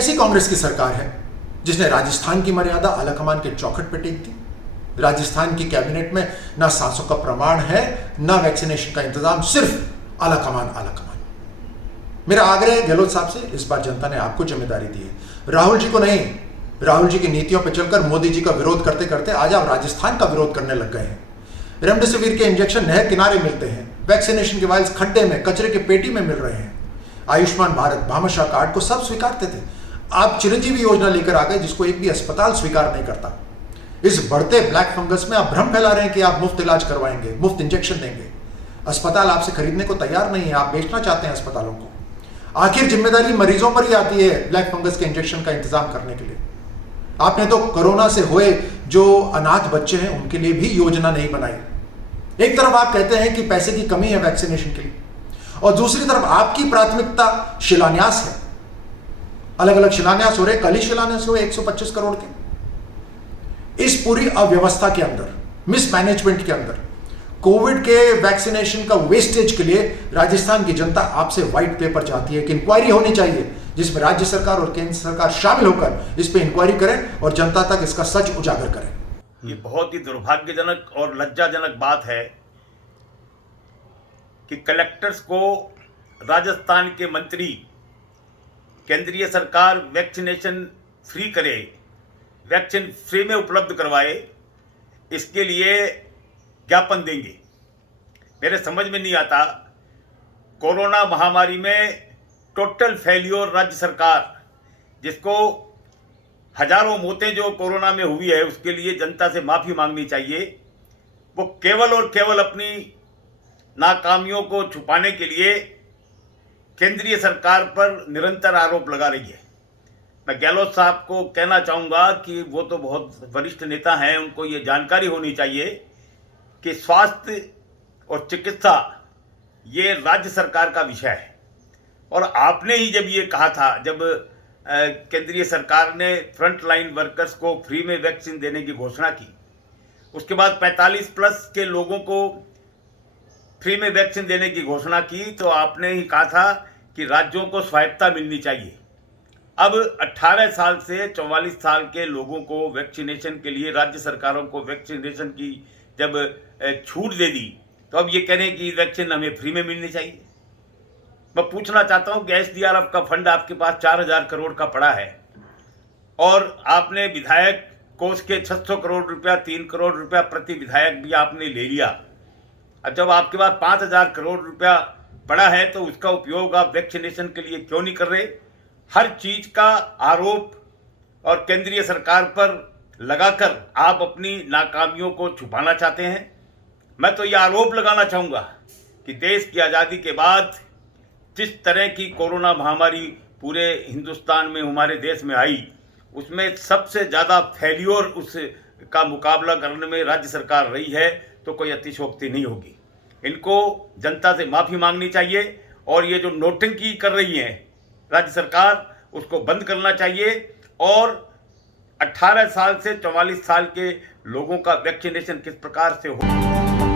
कैसी कांग्रेस की सरकार है जिसने राजस्थान की मर्यादा आलाकमान के चौखट पर टेक दी? राजस्थान की कैबिनेट में ना सांसों का प्रमाण है, ना वैक्सीनेशन का इंतजाम, सिर्फ आलाकमान आलाकमान। मेरा आग्रह है गहलोत साहब से, इस बार जनता ने आपको जिम्मेदारी दी है, राहुल जी को नहीं। राहुल जी की नीतियों पर चलकर मोदी जी का विरोध करते करते आज आप राजस्थान का विरोध करने लग गए हैं। रेमडेसिविर के इंजेक्शन नहर किनारे मिलते हैं, वैक्सीनेशन के वायल्स खड्डे में, कचरे के पेटी में मिल रहे हैं। आयुष्मान भारत, भामाशाह कार्ड को सब स्वीकारते थे, आप चिरंजीवी योजना लेकर आ गए जिसको एक भी अस्पताल स्वीकार नहीं करता। इस बढ़ते ब्लैक फंगस में आप भ्रम फैला रहे हैं कि आप मुफ्त इलाज करवाएंगे, मुफ्त इंजेक्शन देंगे। अस्पताल आपसे खरीदने को तैयार नहीं है, आप बेचना चाहते हैं अस्पतालों को। आखिर जिम्मेदारी मरीजों पर ही आती है ब्लैक फंगस के इंजेक्शन का इंतजाम करने के लिए। आपने तो कोरोना से हुए जो अनाथ बच्चे हैं उनके लिए भी योजना नहीं बनाई। एक तरफ आप कहते हैं कि पैसे की कमी है वैक्सीनेशन के लिए, और दूसरी तरफ आपकी प्राथमिकता शिलान्यास है। अलग अलग शिलान्यास हो रहे, कल ही शिलान्यास हुए 125 करोड़ के। इस पूरी अव्यवस्था के अंदर, मिसमैनेजमेंट के अंदर, कोविड के वैक्सीनेशन का वेस्टेज के लिए राजस्थान की जनता आपसे व्हाइट पेपर चाहती है कि इंक्वायरी होनी चाहिए जिसमें राज्य सरकार और केंद्र सरकार शामिल होकर इस पे इंक्वायरी करें और जनता तक इसका सच उजागर करें। ये बहुत ही दुर्भाग्यजनक और लज्जाजनक बात है कि कलेक्टर्स को राजस्थान के मंत्री केंद्रीय सरकार वैक्सीनेशन फ्री करे, वैक्सीन फ्री में उपलब्ध करवाए, इसके लिए ज्ञापन देंगे। मेरे समझ में नहीं आता, कोरोना महामारी में टोटल फेल्योर राज्य सरकार, जिसको हजारों मौतें जो कोरोना में हुई है उसके लिए जनता से माफ़ी मांगनी चाहिए, वो केवल और केवल अपनी नाकामियों को छुपाने के लिए केंद्रीय सरकार पर निरंतर आरोप लगा रही है। मैं गहलोत साहब को कहना चाहूँगा कि वो तो बहुत वरिष्ठ नेता हैं, उनको ये जानकारी होनी चाहिए कि स्वास्थ्य और चिकित्सा ये राज्य सरकार का विषय है। और आपने ही जब ये कहा था, जब केंद्रीय सरकार ने फ्रंट लाइन वर्कर्स को फ्री में वैक्सीन देने की घोषणा की, उसके बाद 45 प्लस के लोगों को फ्री में वैक्सीन देने की घोषणा की, तो आपने ही कहा था कि राज्यों को स्वायत्तता मिलनी चाहिए। अब 18 साल से 44 साल के लोगों को वैक्सीनेशन के लिए राज्य सरकारों को वैक्सीनेशन की जब छूट दे दी, तो अब ये कह रहे हैं कि वैक्सीन हमें फ्री में मिलनी चाहिए। मैं पूछना चाहता हूँ कि SDRF का फंड आपके पास 4000 करोड़ का पड़ा है और आपने विधायक कोष के 600 करोड़ रुपया, 3 करोड़ रुपया प्रति विधायक भी आपने ले लिया। अब जब आपके पास 5000 करोड़ रुपया पड़ा है तो उसका उपयोग आप वैक्सीनेशन के लिए क्यों नहीं कर रहे? हर चीज का आरोप और केंद्रीय सरकार पर लगाकर आप अपनी नाकामियों को छुपाना चाहते हैं। मैं तो ये आरोप लगाना चाहूँगा कि देश की आज़ादी के बाद जिस तरह की कोरोना महामारी पूरे हिंदुस्तान में, हमारे देश में आई, उसमें सबसे ज़्यादा फेल्योर उसका मुकाबला करने में राज्य सरकार रही है, तो कोई अतिशयोक्ति नहीं होगी। इनको जनता से माफ़ी मांगनी चाहिए और ये जो नोटंकी कर रही है राज्य सरकार, उसको बंद करना चाहिए और 18 साल से 44 साल के लोगों का वैक्सीनेशन किस प्रकार से हो।